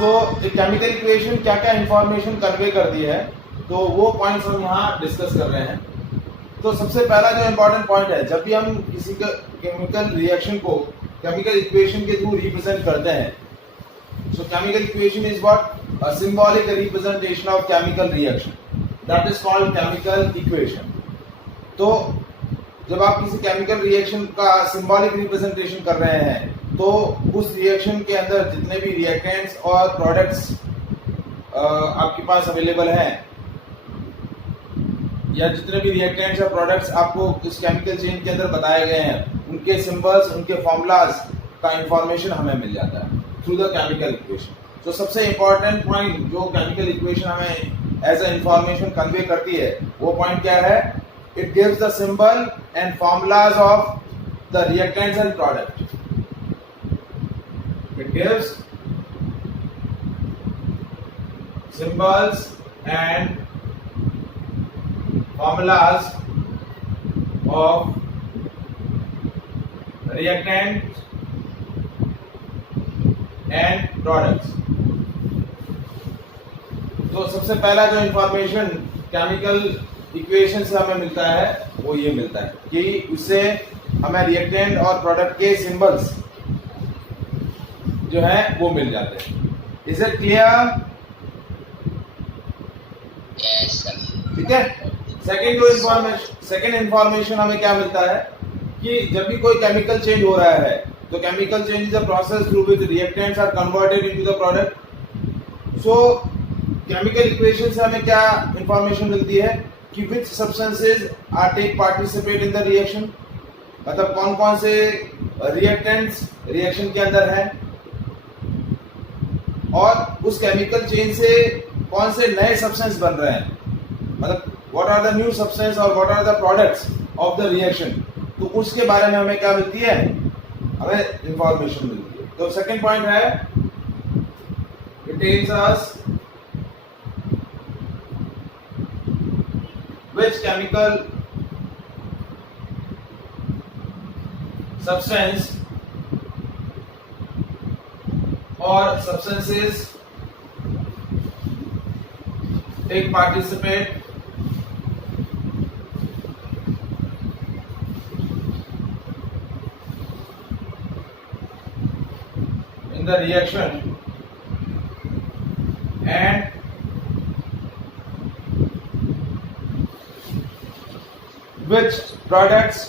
तो chemical equation क्या क्या इंफॉर्मेशन कन्वे करती है, तो वो पॉइंट्स हम यहाँ डिस्कस कर रहे हैं। तो सबसे पहला जो इम्पोर्टेंट पॉइंट है, जब भी हम किसी का केमिकल रिएक्शन को केमिकल इक्वेशन के थ्रू रिप्रेजेंट करते हैं, so chemical equation is what? A symbolic representation of chemical reaction, that is called chemical equation. तो जब आप किसी केमिकल रिएक्शन का सिंबॉलिक रिप्रेजेंटेशन कर रहे हैं, तो उस रिएक्शन के अंदर जितने भी रिएक्टेंट्स और प्रोडक्ट्स आपके पास अवेलेबल हैं, या जितने भी रिएक्टेंट्स और प्रोडक्ट्स आपको इस केमिकल चेन के अंदर बताए गए हैं, उनके सिंबल्स, उनके फॉर्मूलाज का इंफॉर्मेशन हमें मिल जाता है थ्रू द केमिकल इक्वेशन। तो सबसे इंपॉर्टेंट पॉइंट जो केमिकल इक्वेशन हमें एज अ इंफॉर्मेशन कन्वे करती है, वो पॉइंट क्या है? It gives the symbol and formulas of the reactants and product. It gives symbols and formulas of reactants and products। तो सबसे पहला जो इंफॉर्मेशन केमिकल इक्वेशन से हमें मिलता है, वो ये मिलता है कि उससे हमें रिएक्टेंट और प्रोडक्ट के सिंबल्स जो है वो मिल जाते हैं। Is it clear? ठीक है। सेकेंड इंफॉर्मेशन हमें क्या मिलता है कि जब भी कोई केमिकल चेंज हो रहा है, तो chemical change is a process through which reactants are converted into the product. So chemical equation से हमें क्या इंफॉर्मेशन मिलती है कि which substances are take participate in the reaction, मतलब कौन कौन से रिएक्टेंट्स रिएक्शन के अंदर है, और उस केमिकल चेंज से कौन से नए सब्सटेंस बन रहे हैं, मतलब what are the new substance और what are the products of the reaction। तो उसके बारे में हमें क्या मिलती है? हमें इंफॉर्मेशन मिलती है। तो सेकंड पॉइंट है, it tells us which chemical substance or substances take participate in the reaction and which products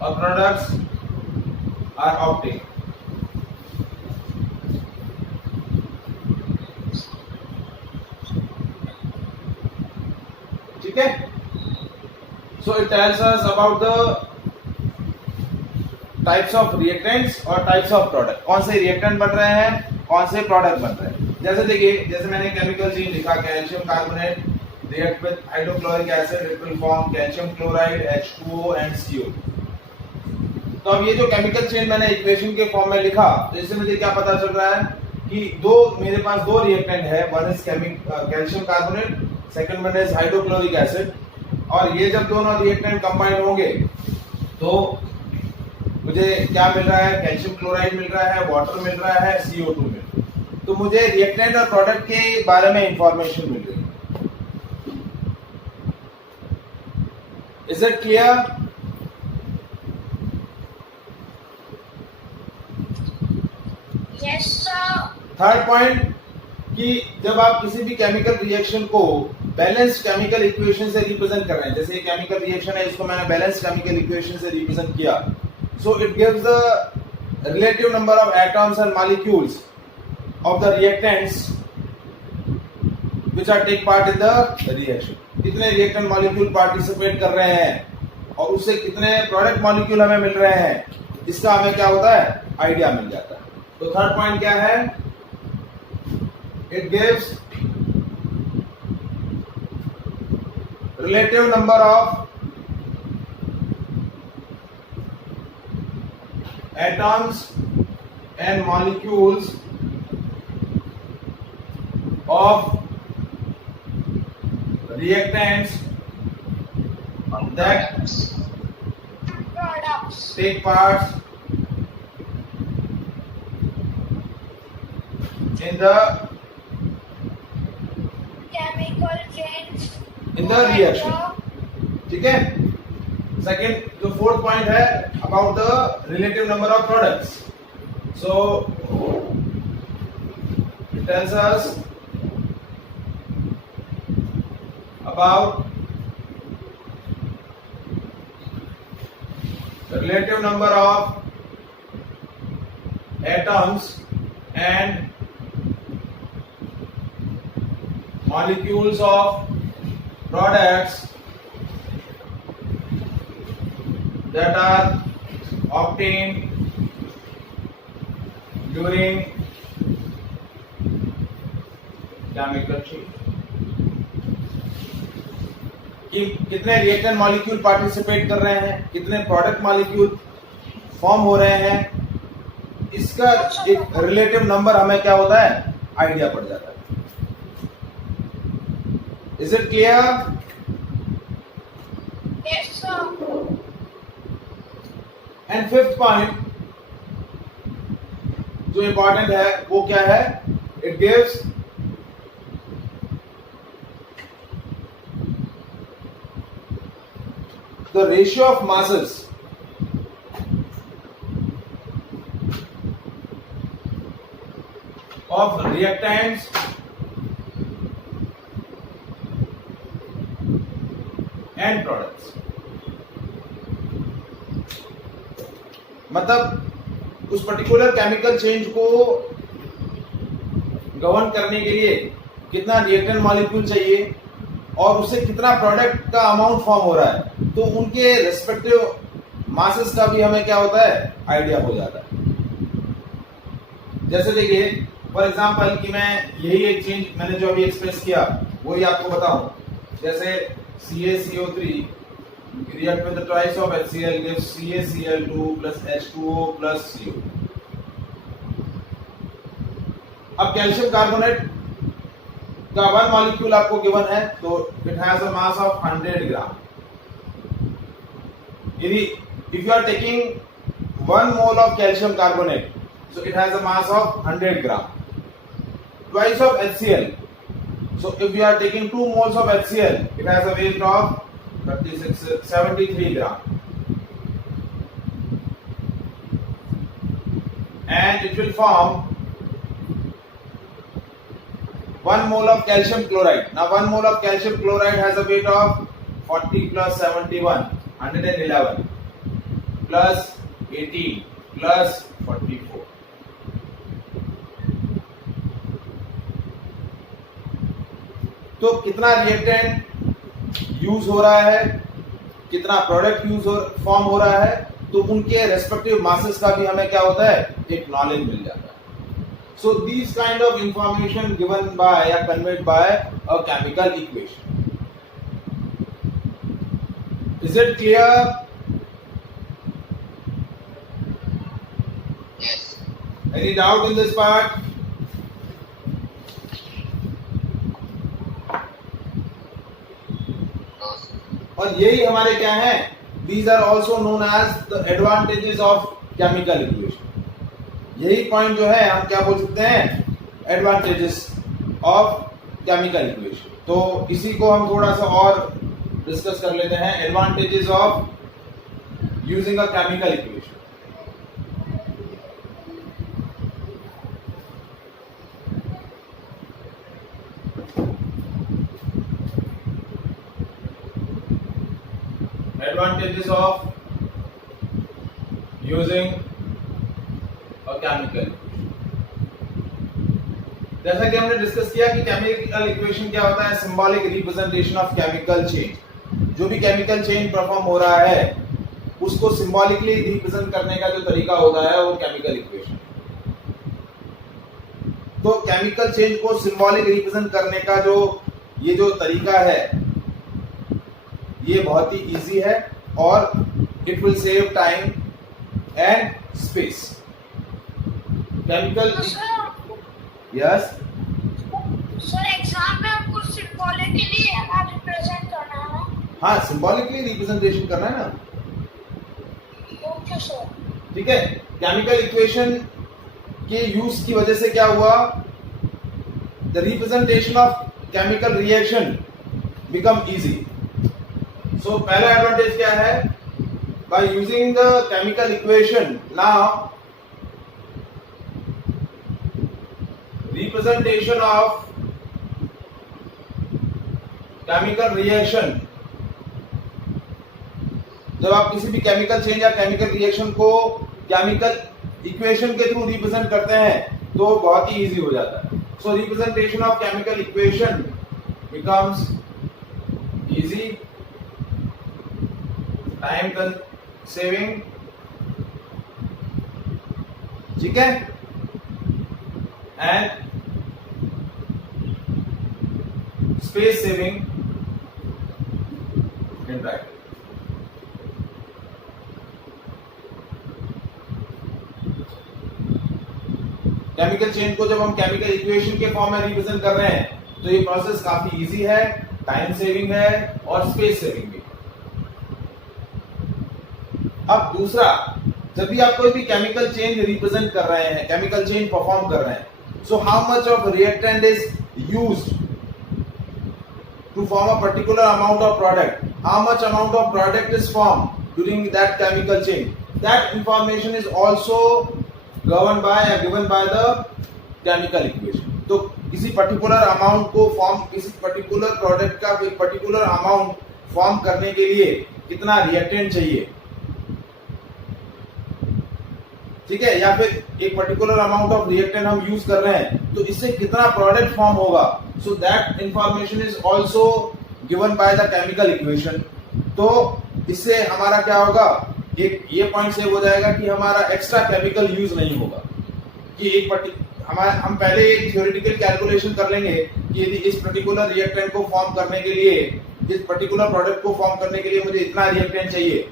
or products are obtained। ठीक है। So it tells us about the types of reactants और types of product, कौन से reactant बन रहे हैं, कौन से प्रोडक्ट बन रहे हैं। जैसे देखिए, जैसे मैंने केमिकल चेन लिखा, calcium carbonate react with hydrochloric acid, it will form calcium chloride H2O and CO। तो अब ये जो केमिकल चेन मैंने इक्वेशन के फॉर्म में लिखा, तो इससे मुझे क्या पता चल रहा है कि मेरे पास दो रिएक्टेंट है, one is calcium carbonate, second one is hydrochloric acid. और ये जब दोनों रिएक्टेंट कंबाइन होंगे तो मुझे क्या मिल रहा है? कैल्शियम क्लोराइड मिल रहा है, वाटर मिल रहा है, CO2 मिल रहा है। तो मुझे रिएक्टेंट और प्रोडक्ट के बारे में इंफॉर्मेशन मिल रही है। Is it clear? Yes sir. Third point कि जब आप किसी भी केमिकल रिएक्शन को बैलेंस्ड केमिकल इक्वेशन से रिप्रेजेंट कर रहे हैं, जैसे केमिकल रिएक्शन है, इसको मैंने बैलेंस्ड केमिकल इक्वेशन से रिप्रेजेंट किया, so it gives the relative number of atoms and molecules of the reactants which are take part in the reaction। कितने रिएक्टेंट मॉलिक्यूल पार्टिसिपेट कर रहे हैं और उससे कितने प्रोडक्ट मॉलिक्यूल हमें मिल रहे हैं, इसका हमें क्या होता है? आइडिया मिल जाता है। तो थर्ड पॉइंट क्या है? It gives relative number of atoms and molecules of reactants that products take part in the chemical change in the reaction. ठीक है. सेकेंड जो फोर्थ पॉइंट है about the relative number of products. So it tells us about the relative number of atoms and molecules of products that are obtained during chemical change. कि कितने reactant molecule participate कर रहे हैं, कितने product molecule form हो रहे हैं, इसका एक रिलेटिव नंबर हमें क्या होता है आइडिया पड़ जाता है. Is it clear? Yes, sir. And fifth point जो इंपॉर्टेंट है वो क्या है? It gives the ratio of masses of reactants and products. मतलब उस पर्टिकुलर केमिकल चेंज को गवर्न करने के लिए कितना रिएक्टेंट मॉलिक्यूल चाहिए और उससे कितना प्रोडक्ट का अमाउंट फॉर्म हो रहा है, तो उनके रेस्पेक्टिव मासेस का भी हमें क्या होता है आइडिया हो जाता है. जैसे देखिए फॉर एग्जांपल कि मैं यही एक चेंज मैंने जो अभी एक्सप्रेस किया वही आपको बताऊं. जैसे CaCO3 react with the twice of HCl gives CaCl2 plus H2O plus CO. अब कैल्शियम कार्बोनेट का वन मॉलिक्यूल आपको गिवन है तो it has a mass of 100 gram. यदि if you are taking 1 mole of calcium carbonate so it has a mass of 100 gram. Twice of HCl, so if you are taking 2 moles of HCl it has a weight of 73 gram and it will form 1 mole of calcium chloride. Now 1 mole of calcium chloride has a weight of 40 plus 71 111 plus 18 plus 44. तो कितना reactant use हो रहा है, कितना product form हो रहा है, तो उनके रेस्पेक्टिव मासेस का भी हमें क्या होता है एक नॉलेज मिल जाता है. So these kind of information given by या conveyed by a chemical equation. Is it clear? Any doubt in this part? और यही हमारे क्या है, these are also known as the advantages of chemical equation. यही पॉइंट जो है हम क्या बोल सकते हैं advantages of chemical equation. तो इसी को हम थोड़ा सा और डिस्कस कर लेते हैं. advantages of using a chemical equation. Advantages of using a chemical. जैसा कि हमने डिस्कस किया कि केमिकल इक्वेशन क्या होता है, symbolic representation of chemical change. जो भी केमिकल चेंज परफॉर्म हो रहा है उसको सिंबॉलिकली रिप्रेजेंट करने का जो तरीका होता है वो केमिकल इक्वेशन. तो केमिकल चेंज को सिंबॉलिक रिप्रेजेंट करने का ये जो तरीका है ये बहुत ही इजी है और it will save time and space. Chemical yes sir exam में आपको सिंबॉलिकली रिप्रेजेंट करना है. हाँ, सिंबॉलिकली रिप्रेजेंटेशन करना है ना. Okay sir. ठीक है. केमिकल इक्वेशन के यूज की वजह से क्या हुआ the representation of chemical reaction become easy. So पहला advantage क्या है? By using the chemical equation, now representation of chemical reaction, जब आप किसी भी केमिकल चेंज या केमिकल रिएक्शन को केमिकल इक्वेशन के थ्रू रिप्रेजेंट करते हैं तो बहुत ही इजी हो जाता है. So representation of chemical equation becomes easy, time saving, ठीक है, and space saving in practice. Chemical change को जब हम केमिकल इक्वेशन के फॉर्म में रिप्रेजेंट कर रहे हैं तो ये प्रोसेस काफी इजी है, टाइम सेविंग है और स्पेस सेविंग भी. अब दूसरा, जब भी आप कोई भी केमिकल चेंज रिप्रेजेंट कर रहे हैं, केमिकल चेंज परफॉर्म कर रहे हैं, so how much of reactant is used to form a particular amount of product, how much amount of product is form during that chemical change, that information is also governed by or given by the chemical equation. तो किसी particular amount को form, किसी particular product का कोई particular amount form करने के लिए कितना रिएक्टेंट चाहिए, ठीक है, या फिर एक पर्टिकुलर अमाउंट ऑफ रिएक्टेंट हम यूज कर रहे हैं तो इससे कितना प्रोडक्ट फॉर्म होगा, so that information is also given by the chemical equation. तो इससे हमारा क्या होगा, एक ये पॉइंट सेव हो जाएगा कि हमारा एक्स्ट्रा केमिकल यूज नहीं होगा, कि हम पहले एक थ्योरेटिकल कैलकुलेशन कर लेंगे कि यदि इस पर्टिकुलर रिएक्टेंट को फॉर्म करने के लिए, इस पर्टिकुलर प्रोडक्ट को फॉर्म करने के लिए मुझे इतना रिएक्टेंट चाहिए,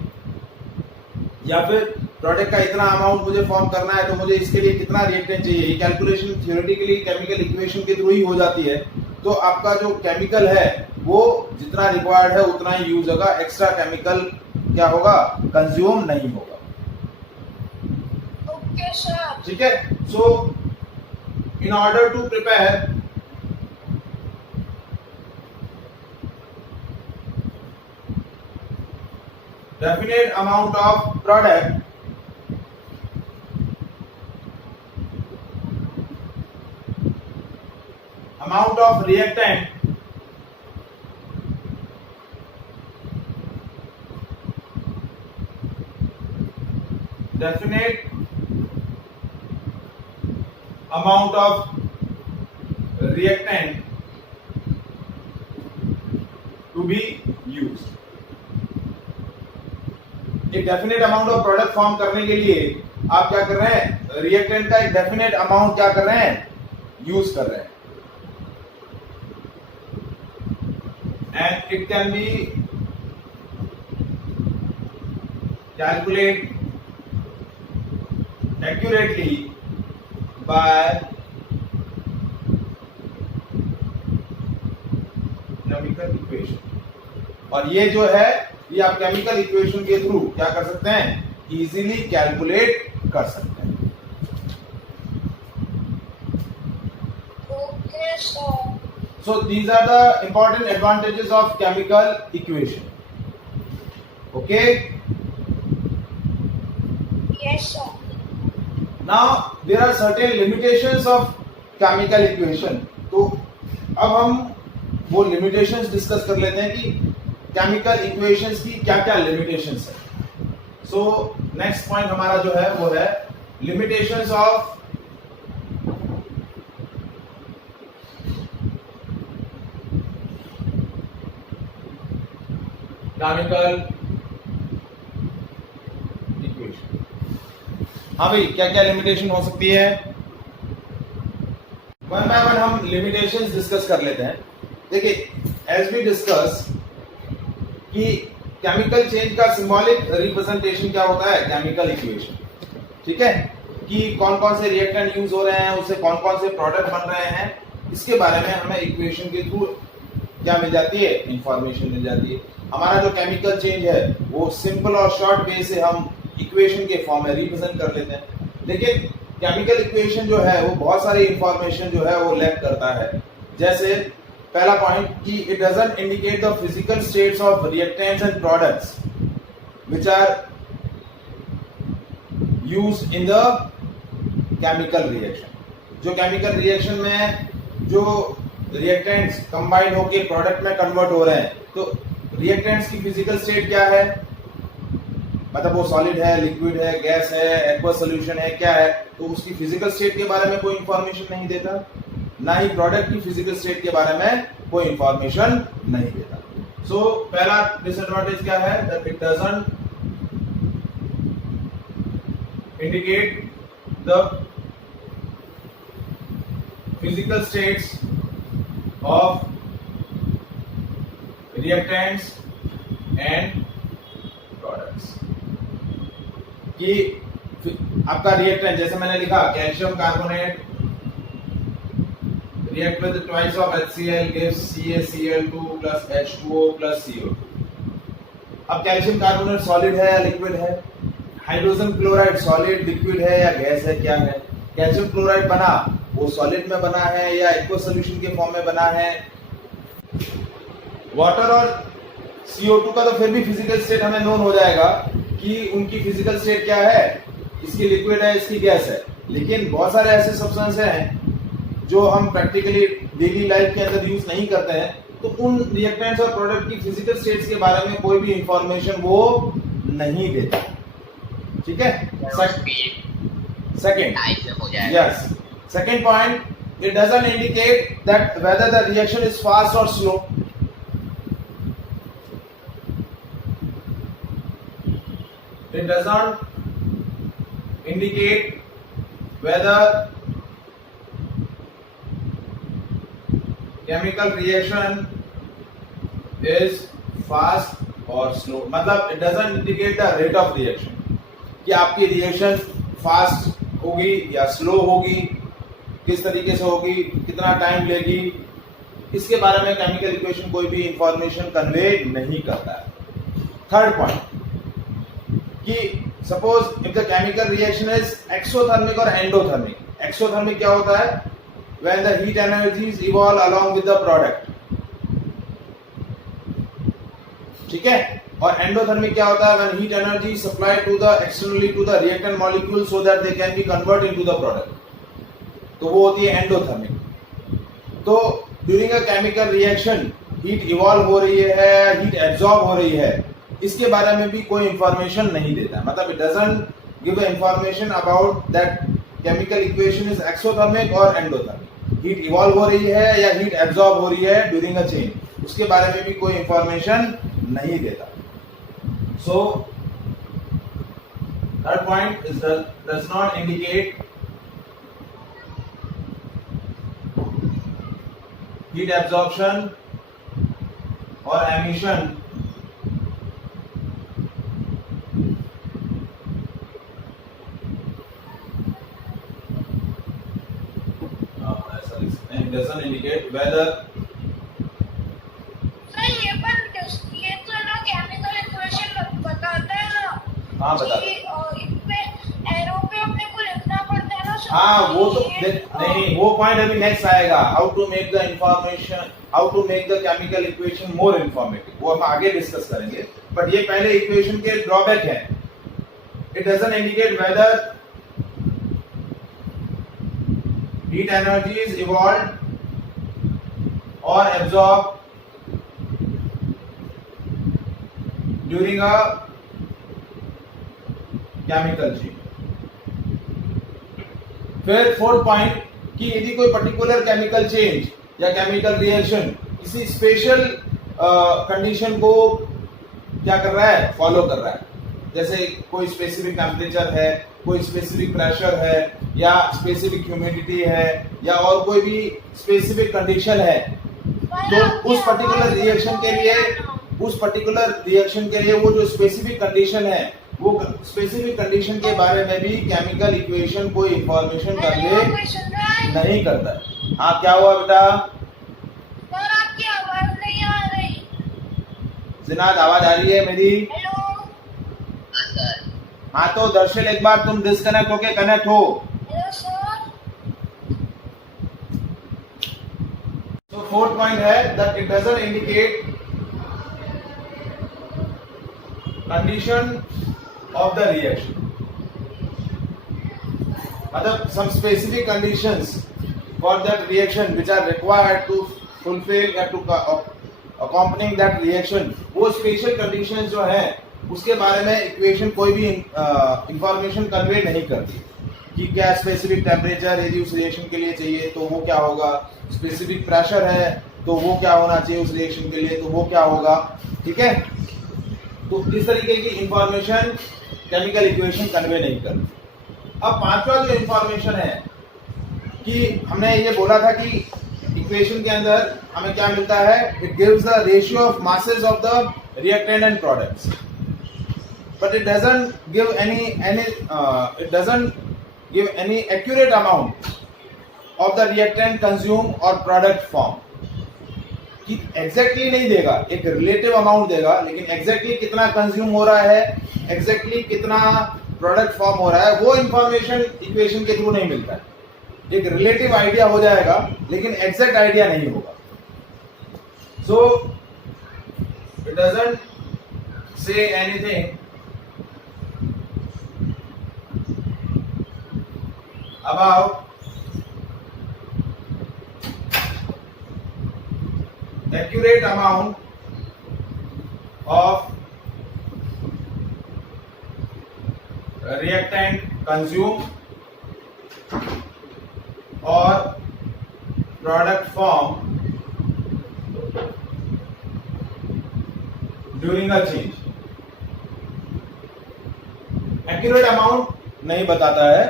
या फिर प्रोडक्ट का इतना अमाउंट मुझे फॉर्म करना है तो मुझे इसके लिए कितना रिएक्टेंट चाहिए. ये कैलकुलेशन थ्योरेटिकली केमिकल इक्वेशन के थ्रू ही हो जाती है. तो आपका जो केमिकल है वो जितना रिक्वायर्ड है उतना ही यूज होगा, एक्स्ट्रा केमिकल क्या होगा, कंज्यूम नहीं होगा. Okay sir. ठीक है. So in order to prepare definite amount of product, amount of reactant, definite amount of reactant to be used. एक definite amount of product form करने के लिए आप क्या कर रहे हैं, रिएक्टेंट का एक डेफिनेट अमाउंट क्या कर रहे हैं, यूज कर रहे हैं. And it can be calculate accurately by chemical equation. और ये जो है ये आप केमिकल इक्वेशन के थ्रू क्या कर सकते हैं, इजीली कैलकुलेट कर सकते हैं. Okay sir. So these are the important advantages of chemical equation. Okay? Yes sir. Now there are certain limitations of chemical equation. तो अब हम वो limitations डिस्कस कर लेते हैं कि केमिकल इक्वेशंस की क्या क्या लिमिटेशंस है. सो नेक्स्ट पॉइंट हमारा जो है वो है लिमिटेशंस ऑफ केमिकल इक्वेशन. हाँ भाई, क्या क्या लिमिटेशन हो सकती है, वन बाय वन हम लिमिटेशंस डिस्कस कर लेते हैं. देखिए, एज वी डिस्कस कि केमिकल चेंज का सिंबॉलिक रिप्रेजेंटेशन क्या होता है, केमिकल इक्वेशन. ठीक है, कि कौन कौन से रिएक्टेंट यूज हो रहे हैं, उससे कौन कौन से प्रोडक्ट बन रहे हैं, इसके बारे में हमें इक्वेशन के थ्रू क्या मिल जाती है, इंफॉर्मेशन मिल जाती है. हमारा जो केमिकल चेंज है वो सिंपल और शॉर्ट वे से हम इक्वेशन के फॉर्म में रिप्रेजेंट कर लेते हैं. लेकिन केमिकल इक्वेशन जो है वो बहुत सारी इंफॉर्मेशन जो है वो लैक करता है. जैसे पहला पॉइंट कि it doesn't indicate the physical states of reactants and products which are used in the chemical reaction. जो केमिकल रिएक्शन में जो रिएक्टेंट्स कंबाइन होकर प्रोडक्ट में कन्वर्ट हो रहे हैं, तो रिएक्टेंट्स की फिजिकल स्टेट क्या है, मतलब वो सॉलिड है, लिक्विड है, गैस है, एक्वा सॉल्यूशन है, क्या है, तो उसकी फिजिकल स्टेट के बारे में कोई इंफॉर्मेशन नहीं देता, ना ही प्रोडक्ट की फिजिकल स्टेट के बारे में कोई इंफॉर्मेशन नहीं देता। सो पहला डिसएडवांटेज क्या है, that it doesn't indicate the physical states of reactants and products। कि आपका रिएक्टेंट जैसे मैंने लिखा calcium carbonate react with twice of HCl gives CaCl2 plus H2O plus CO2। अब कैल्शियम कार्बोनेट सॉलिड है या लिक्विड है, हाइड्रोजन क्लोराइड सॉलिड लिक्विड है या गैस है, क्या है, कैल्शियम क्लोराइड बना वो सॉलिड में बना है या एक्वा सॉल्यूशन के फॉर्म में बना है। वाटर और CO2 का तो फिर भी फिजिकल स्टेट हमें नोन हो जाएगा कि उनकी फिजिकल स्टेट क्या है, इसकी लिक्विड है, इसकी गैस है। लेकिन बहुत सारे ऐसे सब्सटेंस हैं जो हम प्रैक्टिकली डेली लाइफ के अंदर यूज नहीं करते हैं, तो उन रिएक्टेंट्स और प्रोडक्ट की फिजिकल स्टेट्स के बारे में कोई भी इंफॉर्मेशन वो नहीं देता। ठीक है, second, yes, second point, it doesn't indicate that whether the reaction is fast or slow। It doesn't indicate whether chemical reaction is fast or slow। मतलब it doesn't indicate the rate of reaction कि आपकी reaction fast होगी या slow होगी, किस तरीके से होगी, कितना टाइम लेगी, इसके बारे में केमिकल इक्वेशन कोई भी इंफॉर्मेशन कन्वे नहीं करता है। थर्ड पॉइंट कि suppose if the chemical reaction is exothermic और एंडोथर्मिक। एक्सोथर्मिक क्या होता है, when the heat energies evolve along with the product, ठीक है, और एंडोथर्मिक क्या होता है, when heat energy supplied to the externally to the reactant molecule so that they can be convert into the product, तो वो होती है एंडोथर्मिक। तो during a chemical reaction heat evolve हो रही है, हीट एब्जॉर्ब हो रही है, इसके बारे में भी कोई इंफॉर्मेशन नहीं देता। मतलब it doesn't give a information about that chemical equation is exothermic और एंडोथर्मिक। हीट इवॉल्व हो रही है या हीट एब्जॉर्ब हो रही है ड्यूरिंग अ चेंज, उसके बारे में भी कोई इंफॉर्मेशन नहीं देता। So third point is does not indicate heat absorption or emission doesn't indicate whether ये तो ना केमिकल इक्वेशन बताता है ना। हाँ बता, इसमें एरो पे अपने को लिखना पड़ता है ना। हाँ वो तो नहीं, वो पॉइंट अभी नेक्स्ट आएगा, how to make the information, how to make the chemical equation more informative, वो हम आगे डिस्कस करेंगे। बट ये पहले इक्वेशन के ड्रॉबैक है। It doesn't indicate whether heat energy is evolve और absorb during a chemical change. फिर फोर्थ पॉइंट कि यदि कोई पर्टिकुलर केमिकल चेंज या केमिकल रिएक्शन किसी स्पेशल कंडीशन को क्या कर रहा है, फॉलो कर रहा है, जैसे कोई स्पेसिफिक टेम्परेचर है, कोई स्पेसिफिक प्रेशर है, या स्पेसिफिक ह्यूमिडिटी है, या और कोई भी स्पेसिफिक कंडीशन है, तो उस पर्टिकुलर रिएक्शन के लिए वो जो स्पेसिफिक कंडीशन है, वो स्पेसिफिक कंडीशन के बारे में भी केमिकल इक्वेशन कोई इंफॉर्मेशन कन्वे नहीं करता है। हाँ क्या हुआ बेटा? सर आपकी आवाज नहीं आ रही। जिनाद आवाज आ रही है मेरी? हेलो। हाँ तो दर्शल एक बार तुम डिस्कनेक्ट होके कनेक्ट हो। Hello sir. तो फोर्थ पॉइंट है that it doesn't indicate condition of the reaction, मतलब some specific conditions for that reaction which are required to fulfil या टू अकॉम्पनिंग दैट रिएक्शन, वो स्पेशल कंडीशंस जो है उसके बारे में इक्वेशन कोई भी इंफॉर्मेशन कन्वे नहीं करती कि क्या स्पेसिफिक टेम्परेचर यदि उस रिएक्शन के लिए चाहिए तो वो क्या होगा, स्पेसिफिक प्रेशर है तो वो क्या होना चाहिए उस रिएक्शन के लिए तो वो क्या होगा, ठीक है। तो इस तरीके की इंफॉर्मेशन केमिकल इक्वेशन कन्वे नहीं करती। अब पांचवा जो इंफॉर्मेशन है कि हमने ये बोला था कि इक्वेशन के अंदर हमें क्या मिलता है, it gives the ratio of masses of the reactant and products, but it doesn't give any accurate amount of the reactant consume or product form, कि एग्जैक्टली नहीं देगा, एक रिलेटिव अमाउंट देगा, लेकिन एग्जैक्टली कितना कंज्यूम हो रहा है, एग्जैक्टली कितना प्रोडक्ट फॉर्म हो रहा है, वो इंफॉर्मेशन इक्वेशन के थ्रू नहीं मिलता है। एक रिलेटिव आइडिया हो जाएगा लेकिन एग्जैक्ट आइडिया नहीं होगा। So it doesn't say anything about accurate amount of reactant consumed or product formed during a change। accurate amount नहीं बताता है।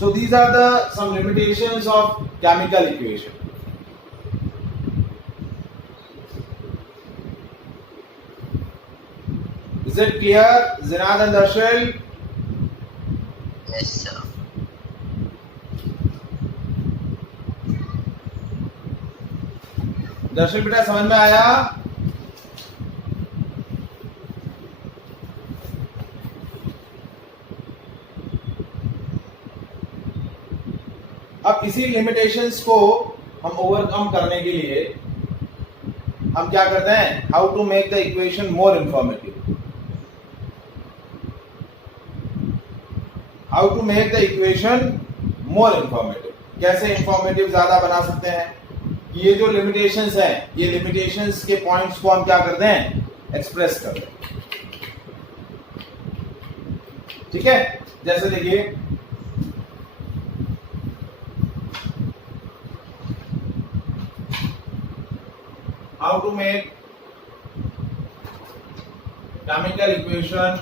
So these are the some limitations of chemical equation. Is it clear, Zinad and Darshil? Yes, sir. दर्शल बेटा समझ में आया? अब इसी limitations को हम ओवरकम करने के लिए हम क्या करते हैं, how to make the equation more informative, how to make the equation more informative, कैसे इंफॉर्मेटिव ज्यादा बना सकते हैं। ये जो लिमिटेशंस हैं, ये लिमिटेशंस के पॉइंट्स को हम क्या करते हैं, एक्सप्रेस करते हैं, ठीक है। जैसे देखिए how to make chemical equation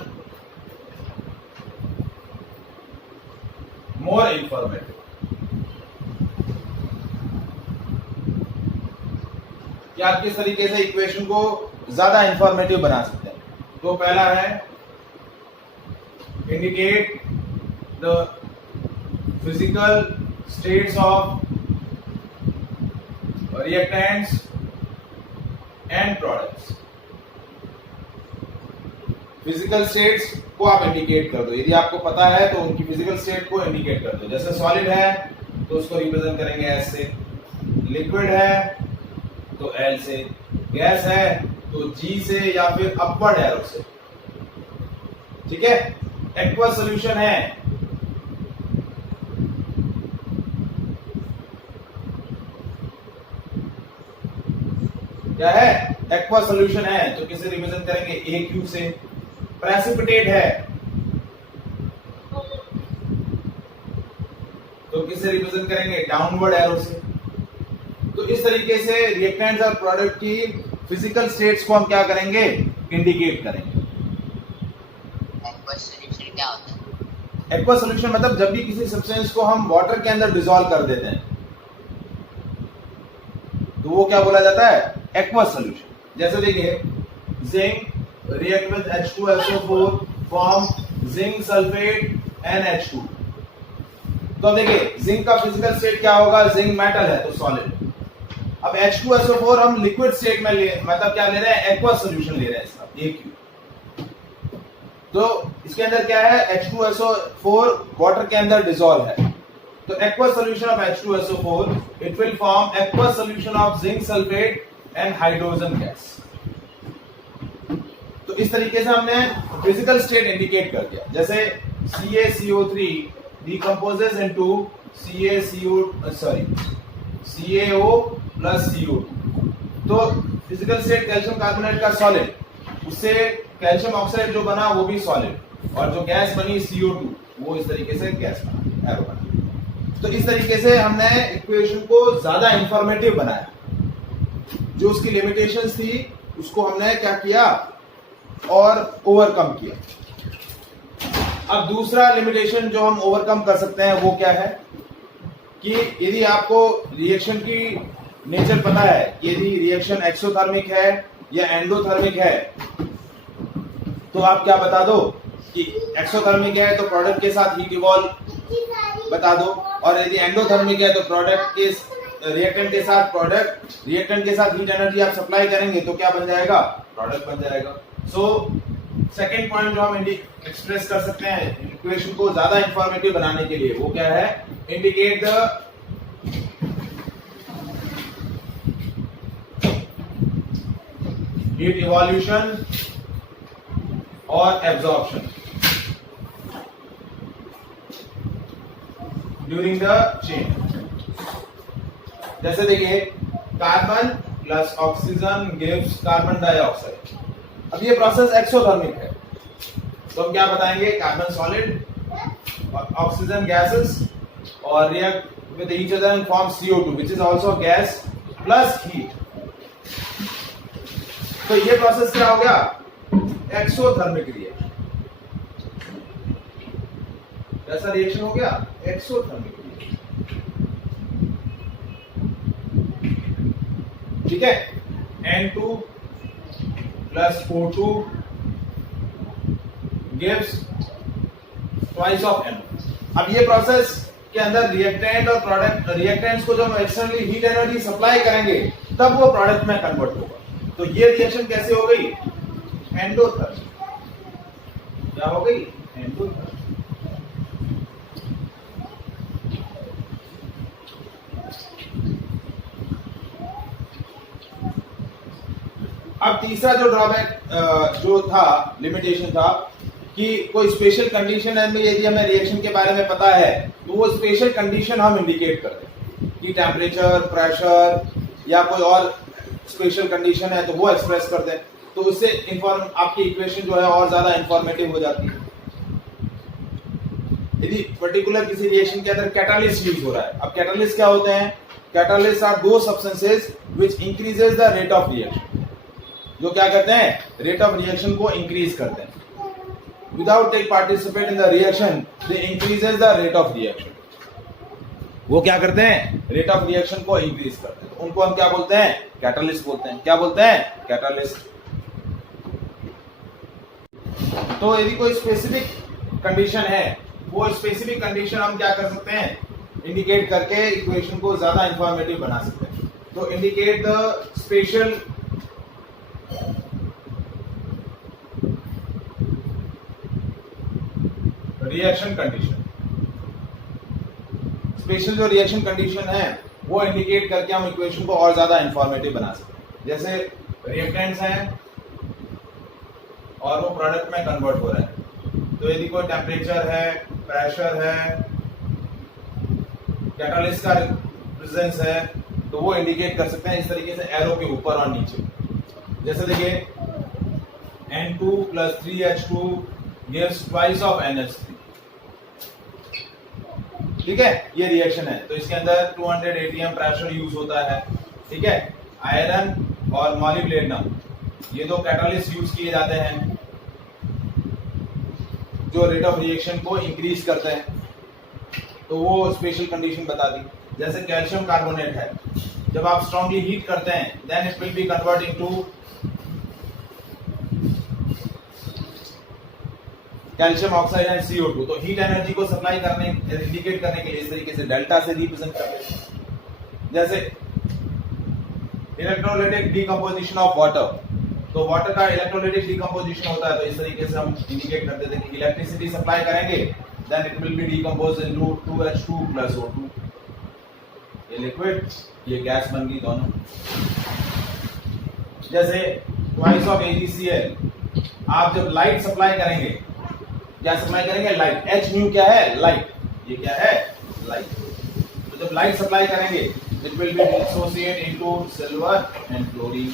more informative। कि आप किस तरीके से इक्वेशन को ज्यादा इंफॉर्मेटिव बना सकते हैं। तो पहला है indicate the physical states of reactants and products. Physical states को आप इंडिकेट कर दो, यदि आपको पता है तो उनकी फिजिकल स्टेट को इंडिकेट कर दो। जैसे सॉलिड है तो उसको रिप्रेजेंट करेंगे एस से, लिक्विड है तो एल से, गैस है तो जी से या फिर अपवर्ड एरो से, ठीक है। एक्वस सॉल्यूशन है क्या है, एक्वा सॉल्यूशन है तो किसे रिप्रेजेंट करेंगे, ए क्यू से। प्रेसिपिटेट है तो किसे रिप्रेजेंट करेंगे, डाउनवर्ड एरो से। तो इस तरीके से रिएक्टेंट्स और प्रोडक्ट की फिजिकल स्टेट्स को हम क्या करेंगे, इंडिकेट करेंगे। एक्वस सॉल्यूशन क्या होता है? एक्वा सॉल्यूशन मतलब जब भी किसी सब्सटेंस को हम वाटर के अंदर डिसॉल्व कर देते हैं तो वो क्या बोला जाता है, एक्वस सॉल्यूशन। जैसे देखिए zinc react with H2SO4 form zinc sulphate NH2। तो देखिए जिंक का फिजिकल स्टेट क्या होगा, जिंक मेटल है तो सॉलिड। अब H2SO4 हम लिक्विड स्टेट में ले, मतलब क्या ले रहे हैं, एक्वस सॉल्यूशन ले रहे हैं इसका, AQ। तो इसके अंदर क्या है, H2SO4 वाटर के अंदर डिसॉल्व है, तो aqueous solution of H2SO4 it will form aqueous solution of zinc sulfate and hydrogen gas. तो इस तरीके से हमने फिजिकल स्टेट इंडिकेट कर दिया. जैसे CaCO3 decomposes into CaO plus CO2. तो फिजिकल स्टेट कैल्शियम कार्बोनेट का सॉलिड, उससे कैल्शियम ऑक्साइड जो बना वो भी सॉलिड, और जो गैस बनी CO2 वो इस तरीके से गैस बना, एरो बना. तो इस तरीके से हमने इक्वेशन को ज्यादा इंफॉर्मेटिव बनाया. जो उसकी लिमिटेशंस थी उसको हमने क्या किया और ओवरकम किया. अब दूसरा लिमिटेशन जो हम ओवरकम कर सकते हैं वो क्या है कि यदि आपको रिएक्शन की नेचर पता है कि यदि रिएक्शन एक्सोथर्मिक है या एंडोथर्मिक है, तो आप क्या बता दो कि एक्सोथर्मिक है तो प्रोडक्ट के साथ हीट इवॉल्व बता दो, और यदि एंडोथर्मिक है तो प्रोडक्ट के रिएक्टेंट के साथ हीट एनर्जी आप सप्लाई करेंगे तो क्या बन जाएगा, प्रोडक्ट बन जाएगा. सो सेकेंड पॉइंट जो हम एक्सप्रेस कर सकते हैं इक्वेशन को ज्यादा इंफॉर्मेटिव बनाने के लिए वो क्या है, इंडिकेट द हीट इवोल्यूशन और एब्जॉर्प्शन ड्यूरिंग द चेन. जैसे देखिए carbon plus oxygen gives carbon dioxide. अब ये प्रोसेस एक्सोथर्मिक है तो हम क्या बताएंगे, कार्बन सॉलिड और ऑक्सीजन गैसेस और react with each other and form CO2 which is also gas plus heat. तो ये प्रोसेस क्या हो गया, एक्सोथर्मिक रिएक्शन. कैसा रिएक्शन हो गया, एक्सोथर्मिक रिएक्शन. ठीक है. N2 plus O2 gives twice of N. अब ये प्रोसेस के अंदर रिएक्टेंट और प्रोडक्ट, रिएक्टेंट्स को जब एक्सटर्नली हीट एनर्जी सप्लाई करेंगे तब वो प्रोडक्ट में कन्वर्ट होगा. तो ये रिएक्शन कैसे हो गई, एंडोथर्मिक. क्या हो गई, एंडोथर्मिक. अब तीसरा जो ड्रॉबैक जो था, लिमिटेशन था कि कोई स्पेशल कंडीशन है में यदि हमें रिएक्शन के बारे में पता है तो वो स्पेशल कंडीशन हम इंडिकेट करते हैं कि टेम्परेचर, प्रेशर या कोई और स्पेशल कंडीशन है तो वो एक्सप्रेस करते हैं. तो उससे आपकी इक्वेशन जो है और ज्यादा इंफॉर्मेटिव हो जाती है. यदि पर्टिकुलर किसी रिएक्शन के अंदर कैटालिस्ट यूज हो रहा है. अब कैटालिस्ट क्या होते हैं, कैटालिस्ट आर दो substances which increases the rate of reaction. जो क्या करते हैं, रेट ऑफ रिएक्शन को इंक्रीज करते हैं. Without take participate in the reaction they increases the rate of reaction. वो क्या करते हैं, रेट ऑफ रिएक्शन को इंक्रीज करते हैं. उनको हम क्या बोलते हैं, कैटालिस्ट बोलते हैं. क्या बोलते हैं, कैटालिस्ट. तो यदि कोई स्पेसिफिक कंडीशन है, वो स्पेसिफिक कंडीशन हम क्या कर सकते हैं, इंडिकेट करके इक्वेशन को ज्यादा इंफॉर्मेटिव बना सकते हैं. तो indicate the special reaction condition. Special जो रिएक्शन कंडीशन है वो इंडिकेट करके हम इक्वेशन को और ज्यादा इंफॉर्मेटिव बना सकते हैं. जैसे रिएक्टेंट्स हैं और वो प्रोडक्ट में कन्वर्ट हो रहा है, तो यदि कोई टेम्परेचर है, प्रेशर है, कैटालिस्ट का प्रेजेंस है, तो वो इंडिकेट कर सकते हैं इस तरीके से एरो के ऊपर और नीचे. जैसे देखिए N2 plus 3H2 gives twice of NH3. ठीक है, ये रिएक्शन है. तो इसके अंदर 200 atm प्रेशर यूज होता है. ठीक है. आयरन और मॉलिब्डेनम ये दो कैटालिस्ट यूज किए जाते हैं जो रेट ऑफ रिएक्शन को इंक्रीज करते हैं. तो वो स्पेशल कंडीशन बता दी. जैसे कैल्शियम कार्बोनेट है, जब आप स्ट्रांगली हीट करते हैं then it will be convert into calcium oxide and CO2. तो हीट एनर्जी को सप्लाई करने, इंडिकेट करने के लिए इस तरीके से डेल्टा से रिप्रेजेंट करते हैं. जैसे इलेक्ट्रोलाइटिक डिकम्पोजिशन ऑफ वाटर, तो वाटर का इलेक्ट्रोलाइटिक डिकम्पोजिशन होता है, तो इस तरीके से हम इंडिकेट करते थे कि इलेक्ट्रिसिटी सप्लाई करेंगे then it will be decomposed into 2H2 plus O2. ये लिक्विड, ये गैस बन गई दोनों। जैसे twice of AgCl, आप जब लाइट सप्लाई करेंगे, क्या सप्लाई करेंगे? लाइट। H म्यू क्या है? लाइट। ये क्या है? लाइट। तो जब लाइट सप्लाई करेंगे, it will be dissociate into silver and chlorine.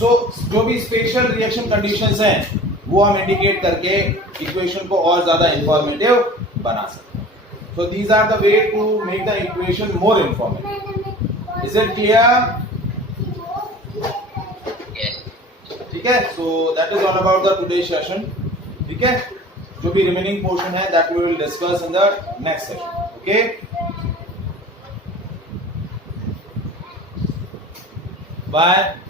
So जो भी स्पेशल रिएक्शन कंडीशंस हैं, वो हम इंडिकेट करके इक्वेशन को और ज्यादा इंफॉर्मेटिव बना सकते हैं। So these are the way to make the equation more informative. Is it clear? Yes. ठीक है, so that is all about the today's session. ठीक है, जो भी रिमेनिंग पोर्शन है that we will discuss in the next session. Okay? Bye.